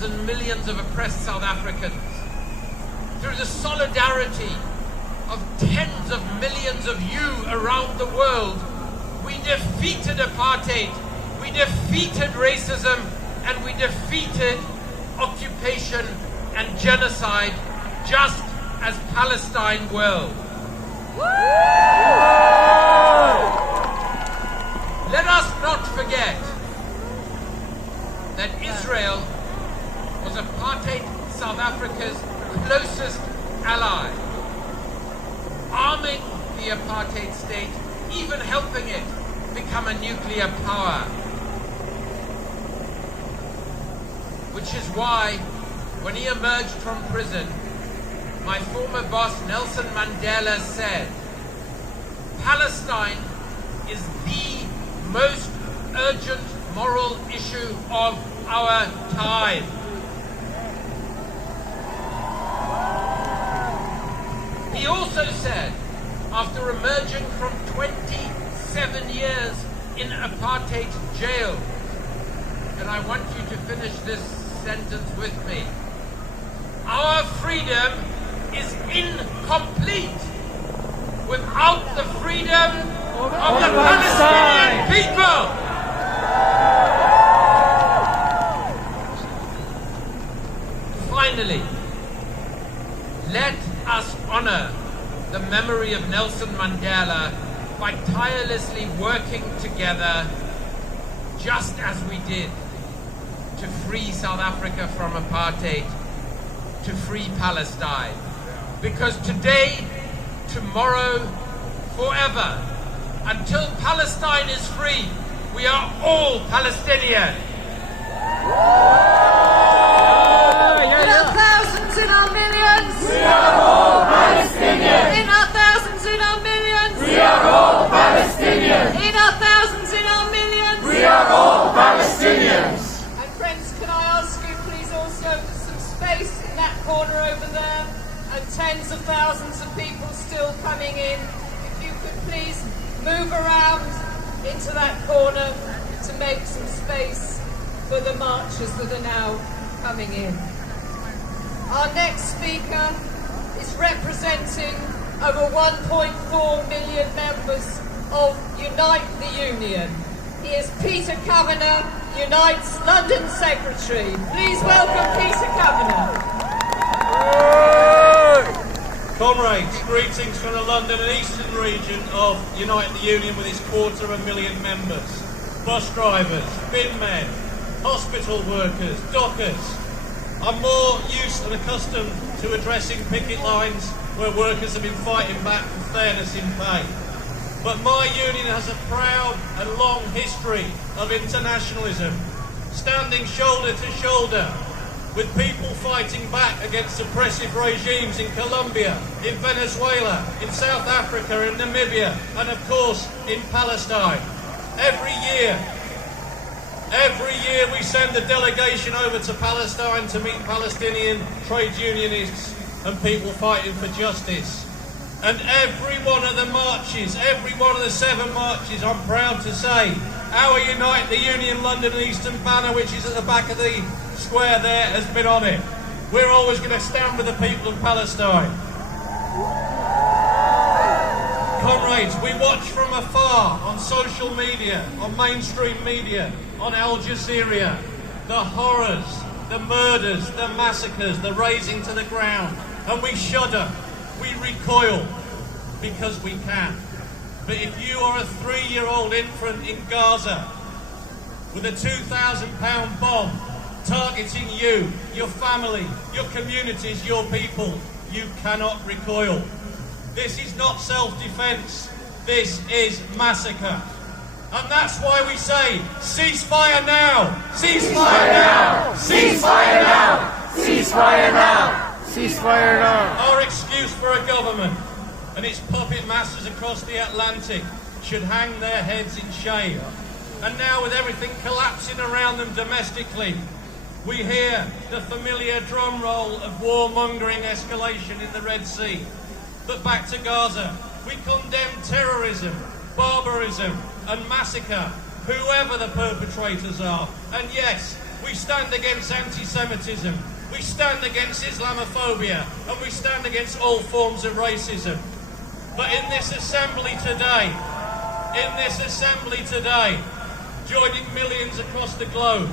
millions and millions of oppressed South Africans, through the solidarity of tens of millions of you around the world, we defeated apartheid, we defeated racism, and we defeated occupation and genocide, just as Palestine will. Let us not forget that Israel was apartheid South Africa's closest ally, arming the apartheid state, even helping it become a nuclear power. Which is why, when he emerged from prison, my former boss Nelson Mandela said, Palestine is the most urgent moral issue of our time. He also said, after emerging from 27 years in apartheid jail, and I want you to finish this sentence with me, our freedom is incomplete without the freedom of the Palestinian people. Finally, let us honor the memory of Nelson Mandela by tirelessly working together, just as we did, to free South Africa from apartheid, to free Palestine. Because today, tomorrow, forever, until Palestine is free, we are all Palestinian. In our thousands, in our millions, we are all Palestinians. In our thousands, in our millions, we are all Palestinians. In our thousands, in our millions, we are all Palestinians. And friends, can I ask you please also for some space in that corner over there, and tens of thousands of people still coming in. If you could please move around into that corner to make some space for the marchers that are now coming in. Our next speaker is representing over 1.4 million members of Unite the Union. He is Peter Kavanagh, Unite's London Secretary. Please welcome Peter Kavanagh. Comrades, greetings from the London and Eastern region of Unite the Union with its 250,000 members. Bus drivers, bin men, hospital workers, dockers. I'm more used and accustomed to addressing picket lines where workers have been fighting back for fairness in pay. But my union has a proud and long history of internationalism, standing shoulder to shoulder with people fighting back against oppressive regimes in Colombia, in Venezuela, in South Africa, in Namibia, and of course in Palestine. Every year we send a delegation over to Palestine to meet Palestinian trade unionists and people fighting for justice. And every one of the marches, every one of the 7 marches, I'm proud to say, our Unite the Union London and Eastern banner, which is at the back of the square there, has been on it. We're always going to stand with the people of Palestine. Comrades, we watch from afar on social media, on mainstream media, on Al Jazeera, the horrors, the murders, the massacres, the razing to the ground, and we shudder, we recoil, because we can. But if you are a 3-year-old infant in Gaza with a 2,000-pound bomb targeting you, your family, your communities, your people, you cannot recoil. This is not self-defense, this is massacre. And that's why we say, ceasefire now! Ceasefire now! Ceasefire now! Ceasefire now! Ceasefire now! Our excuse for a government and its puppet masters across the Atlantic should hang their heads in shame. And now, with everything collapsing around them domestically, we hear the familiar drum roll of warmongering escalation in the Red Sea. But back to Gaza, we condemn terrorism, barbarism and massacre, whoever the perpetrators are. And yes, We stand against anti-Semitism. We stand against Islamophobia. And we stand against all forms of racism. But in this assembly today, joining millions across the globe,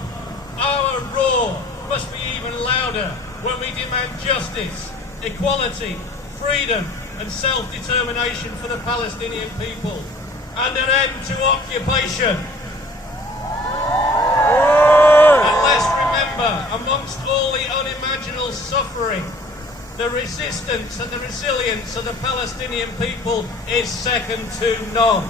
our roar must be even louder when we demand justice, equality, freedom and self-determination for the Palestinian people and an end to occupation. And let's remember, amongst all the unimaginable suffering, the resistance and the resilience of the Palestinian people is second to none.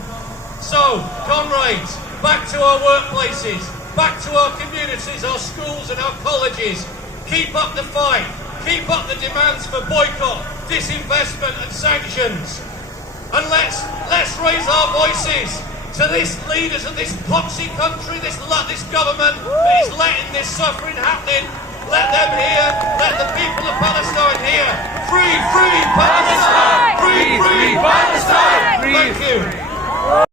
So, comrades, back to our workplaces, back to our communities, our schools and our colleges. Keep up the fight. Keep up the demands for boycott, disinvestment and sanctions. And let's raise our voices to these leaders of this poxy country, this government that is letting this suffering happen. Let them hear